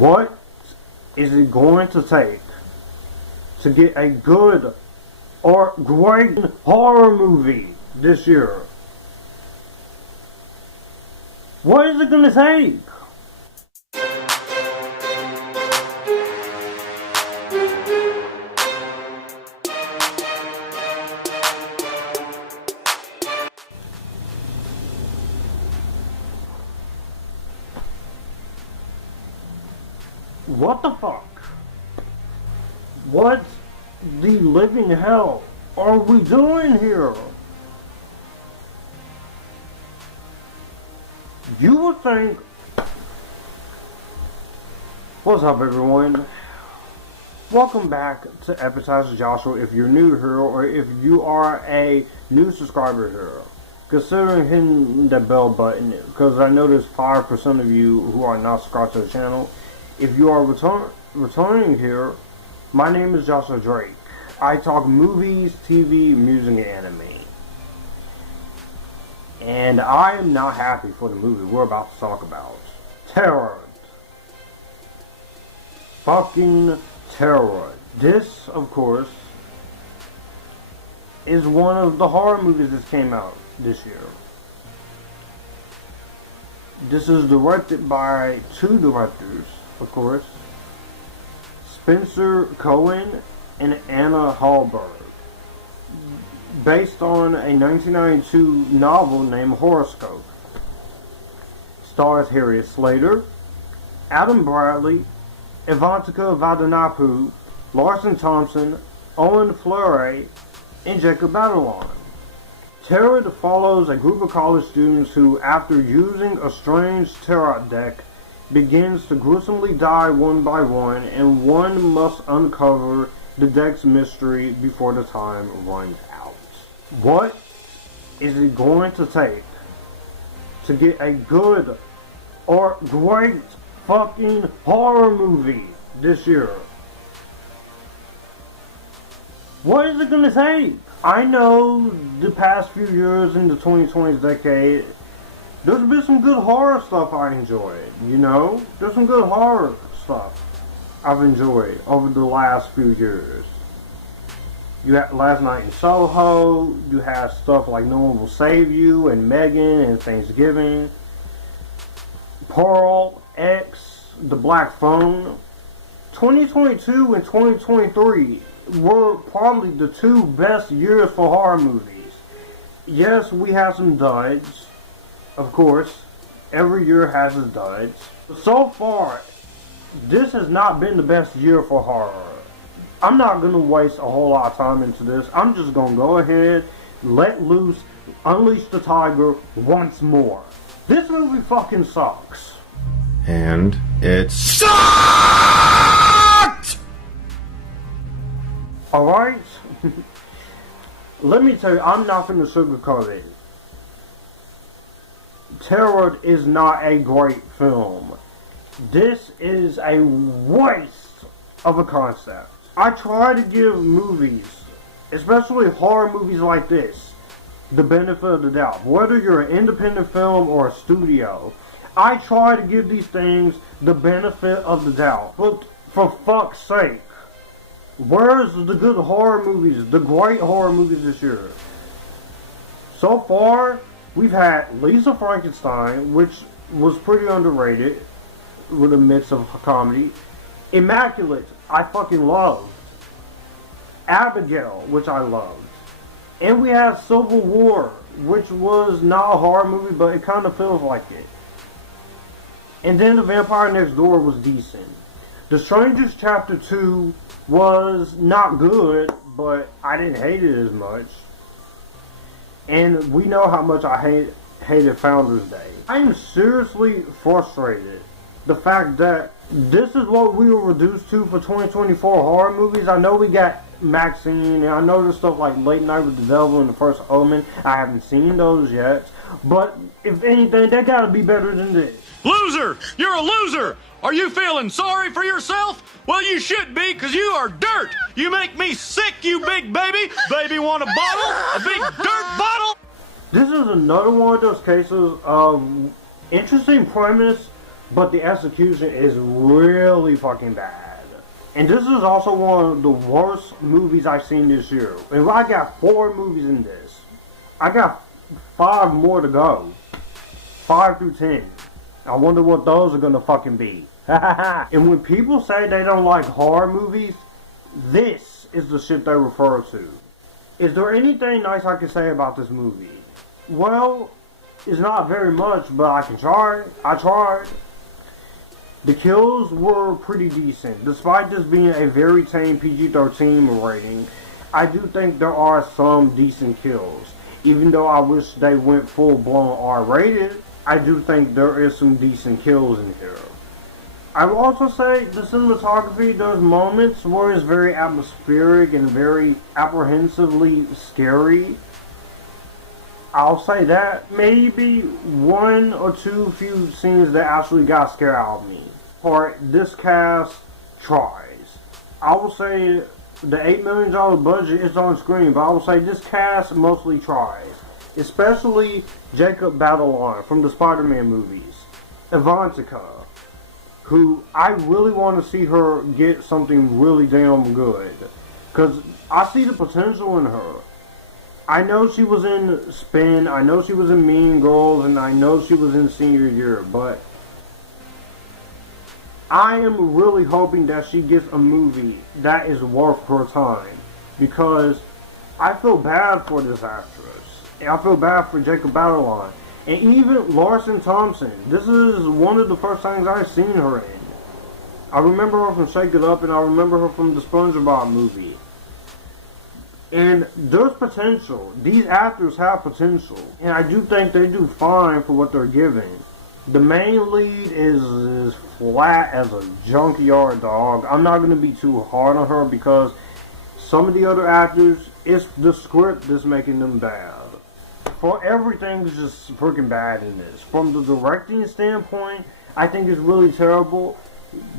What is it going to take to get a good or great horror movie this year? What is it going to take? What the fuck? What the living hell are we doing here? You would think... What's up, everyone? Welcome back to Epictastic Joshua if you're new here, or if you are a new subscriber here. Consider hitting that bell button, because I know there's 5% of you who are not subscribed to the channel. If you are returning here, my name is Joshua Drake. I talk movies, TV, music, and anime. And I am not happy for the movie we're about to talk about. Terror. Fucking Terror. This, of course, is one of the horror movies that came out this year. This is directed by two directors, of course, Spencer Cohen and Anna Hallberg, based on a 1992 novel named Horoscope. Stars Harriet Slater, Adam Bradley, Avantika Vadanapu, Larsen Thompson, Owen Fleury, and Jacob Batalon. Terror follows a group of college students who, after using a strange tarot deck, begins to gruesomely die one by one, and one must uncover the deck's mystery before the time runs out. What is it going to take to get a good or great fucking horror movie this year? What is it going to take? I know the past few years in the 2020s decade, there's been some good horror stuff I enjoyed, you know? There's some good horror stuff I've enjoyed over the last few years. You had Last Night in Soho, you had stuff like No One Will Save You, and Megan, and Thanksgiving. Pearl, X, The Black Phone. 2022 and 2023 were probably the two best years for horror movies. Yes, we had some duds. Of course, every year has its duds. So far, this has not been the best year for horror. I'm not going to waste a whole lot of time into this. I'm just going to go ahead, let loose, unleash the tiger once more. This movie fucking sucks. And it sucked! Alright? Let me tell you, I'm not going to sugarcoat it. Terror is not a great film. This is a waste of a concept. I try to give movies, especially horror movies like this, the benefit of the doubt. Whether you're an independent film or a studio, I try to give these things the benefit of the doubt. But for fuck's sake, where's the good horror movies, the great horror movies this year? So far, we've had Lisa Frankenstein, which was pretty underrated with a mix of comedy. Immaculate, I fucking loved. Abigail, which I loved. And we had Civil War, which was not a horror movie, but it kind of feels like it. And then The Vampire Next Door was decent. The Strangers Chapter 2 was not good, but I didn't hate it as much. And we know how much I hated Founders Day. I am seriously frustrated. The fact that this is what we were reduced to for 2024 horror movies. I know we got Maxine, and I know there's stuff like Late Night with the Devil and The First Omen. I haven't seen those yet. But if anything, they gotta be better than this. Loser! You're a loser! Are you feeling sorry for yourself? Well, you should be, because you are dirt! You make me sick, you big baby! Baby want a bottle? A big dirt bottle? This is another one of those cases of interesting premise, but the execution is really fucking bad. And this is also one of the worst movies I've seen this year. And I got 4 movies in this. I got 5 more to go. 5 through 10. I wonder what those are gonna fucking be. And when people say they don't like horror movies, this is the shit they refer to. Is there anything nice I can say about this movie? Well, it's not very much, but I can try. I tried. The kills were pretty decent. Despite this being a very tame PG-13 rating, I do think there are some decent kills. Even though I wish they went full-blown R-rated, I do think there is some decent kills in here. I will also say the cinematography, there's moments where it's very atmospheric and very apprehensively scary. I'll say that. Maybe 1 or 2 few scenes that actually got scared out of me. Or this cast tries. I will say the $8 million budget is on screen, but I will say this cast mostly tries. Especially Jacob Batalon from the Spider-Man movies. Avantika, who I really want to see her get something really damn good. Because I see the potential in her. I know she was in Spin, I know she was in Mean Girls, and I know she was in Senior Year, but I am really hoping that she gets a movie that is worth her time. Because I feel bad for this actress. I feel bad for Jacob Batalon. And even Larsen Thompson. This is one of the first things I've seen her in. I remember her from Shake It Up, and I remember her from the SpongeBob movie. And there's potential. These actors have potential. And I do think they do fine for what they're given. The main lead is as flat as a junkyard dog. I'm not going to be too hard on her because some of the other actors, it's the script that's making them bad. For everything is just freaking bad in this. From the directing standpoint, I think it's really terrible.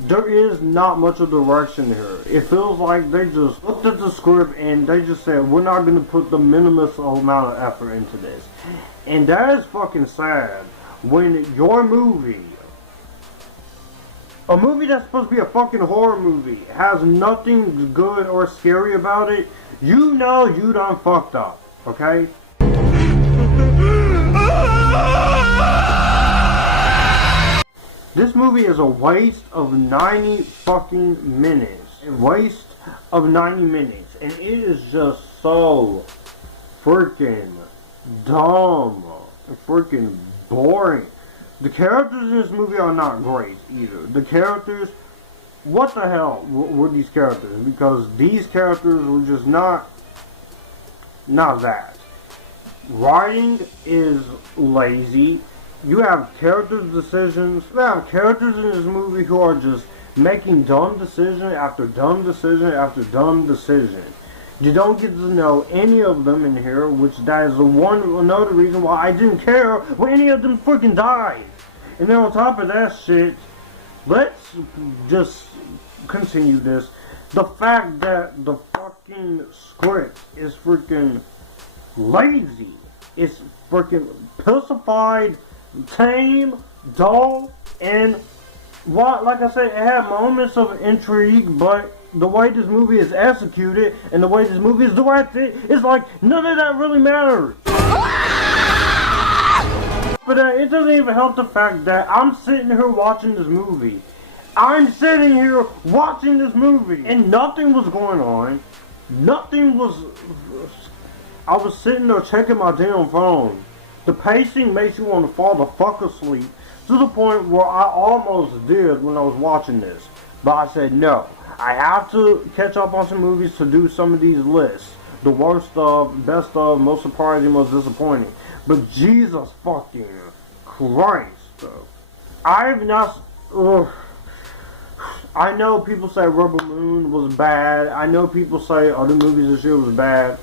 There is not much of direction here. It feels like they just looked at the script and they just said, we're not going to put the minimum amount of effort into this. And that is fucking sad. When your movie, a movie that's supposed to be a fucking horror movie, has nothing good or scary about it, you know you done fucked up. Okay? This movie is a waste of 90 fucking minutes. A waste of 90 minutes. And it is just so freaking dumb. And freaking boring. The characters in this movie are not great either. The characters, what the hell were these characters? Because these characters were just not that. Writing is lazy. You have characters' decisions. You have characters in this movie who are just making dumb decision after dumb decision after dumb decision. You don't get to know any of them in here, which that is another reason why I didn't care when any of them freaking died. And then on top of that shit, let's just continue this. The fact that the fucking script is freaking lazy. It's freaking pussified, tame, dull, and like I said, it had moments of intrigue, but the way this movie is executed and the way this movie is directed, it's like none of that really matters. But it doesn't even help the fact that I'm sitting here watching this movie. I'm sitting here watching this movie, and nothing was going on. Nothing was. I was sitting there checking my damn phone. The pacing makes you want to fall the fuck asleep, to the point where I almost did when I was watching this. But I said no. I have to catch up on some movies to do some of these lists. The worst of, best of, most surprising, most disappointing. But Jesus fucking Christ. I've not... I know people say Rebel Moon was bad. I know people say other movies this year was bad.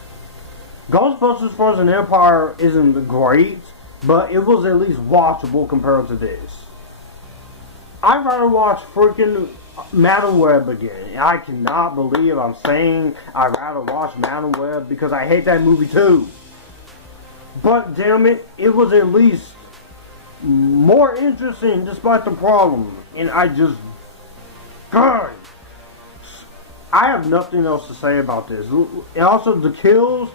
Ghostbusters Frozen Empire isn't great, but it was at least watchable compared to this. I'd rather watch freaking Madam Web again. I cannot believe I'm saying I'd rather watch Madam Web because I hate that movie too. But damn it, it was at least more interesting despite the problems. And God, I have nothing else to say about this. And also the kills,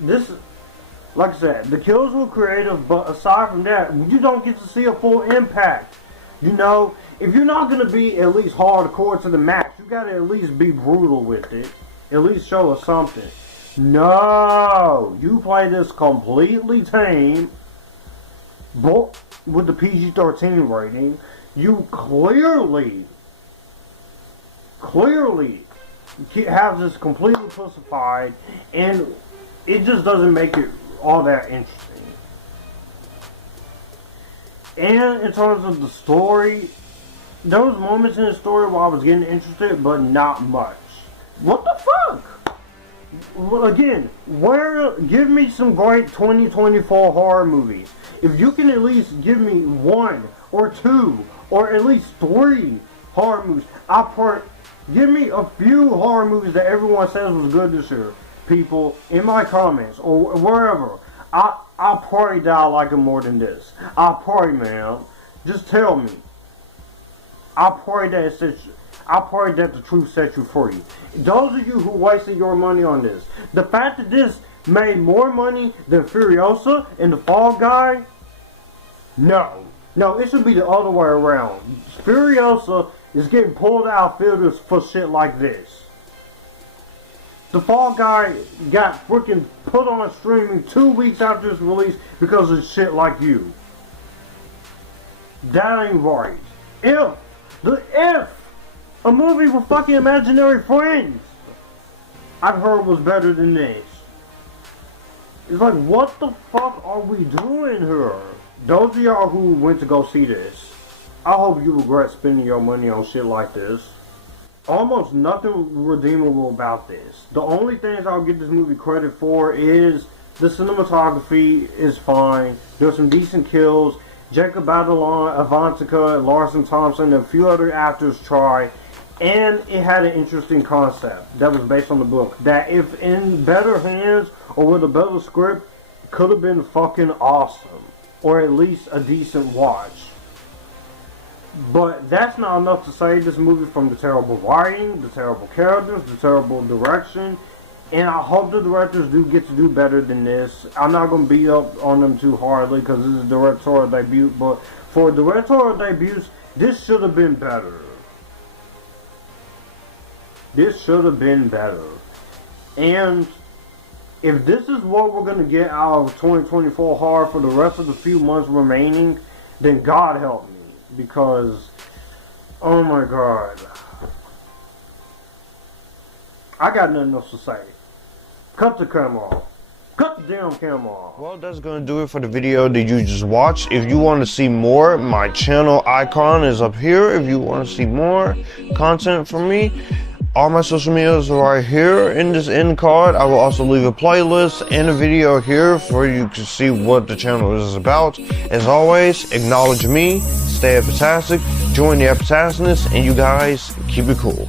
like I said, the kills were creative, but aside from that, you don't get to see a full impact. You know, if you're not going to be at least hardcore to the max, you got to at least be brutal with it. At least show us something. No! You play this completely tame, with the PG-13 rating. You clearly have this completely pussified, and it just doesn't make it all that interesting. And in terms of the story, there was moments in the story where I was getting interested, but not much. What the fuck? Well, again, give me some great 2024 horror movies. If you can at least give me 1 or 2 or at least 3 horror movies, give me a few horror movies that everyone says was good this year, people, in my comments or wherever. I'll probably that I like them more than this. I'll probably, man. Just tell me. I'll probably that the truth set you free. Those of you who wasted your money on this, the fact that this made more money than Furiosa and the Fall Guy, no, it should be the other way around. Furiosa is getting pulled out of theaters for shit like this. The Fall Guy got freaking put on streaming 2 weeks after its release because of shit like you. That ain't right. If a movie with fucking imaginary friends I've heard was better than this. It's like, what the fuck are we doing here? Those of y'all who went to go see this, I hope you regret spending your money on shit like this. Almost nothing redeemable about this. The only things I'll give this movie credit for is the cinematography is fine. There's some decent kills. Jacob Batalon, Avantika, Larsen, Thompson, and a few other actors try. And it had an interesting concept that was based on the book. That if in better hands or with a better script, could have been fucking awesome. Or at least a decent watch. But that's not enough to save this movie from the terrible writing, the terrible characters, the terrible direction. And I hope the directors do get to do better than this. I'm not going to beat up on them too hardly because this is a directorial debut. But for directorial debuts, this should have been better. This should have been better. And if this is what we're going to get out of 2024 horror for the rest of the few months remaining, then God help me. Because, oh my god, I got nothing else to say. Cut the camera off. Cut the damn camera off. Well, that's going to do it for the video that you just watched. If you want to see more, my channel icon is up here. If you want to see more content from me, all my social medias are right here in this end card. I will also leave a playlist and a video here for you to see what the channel is about. As always, acknowledge me, stay epictastic, join the Epictasticness, and you guys keep it cool.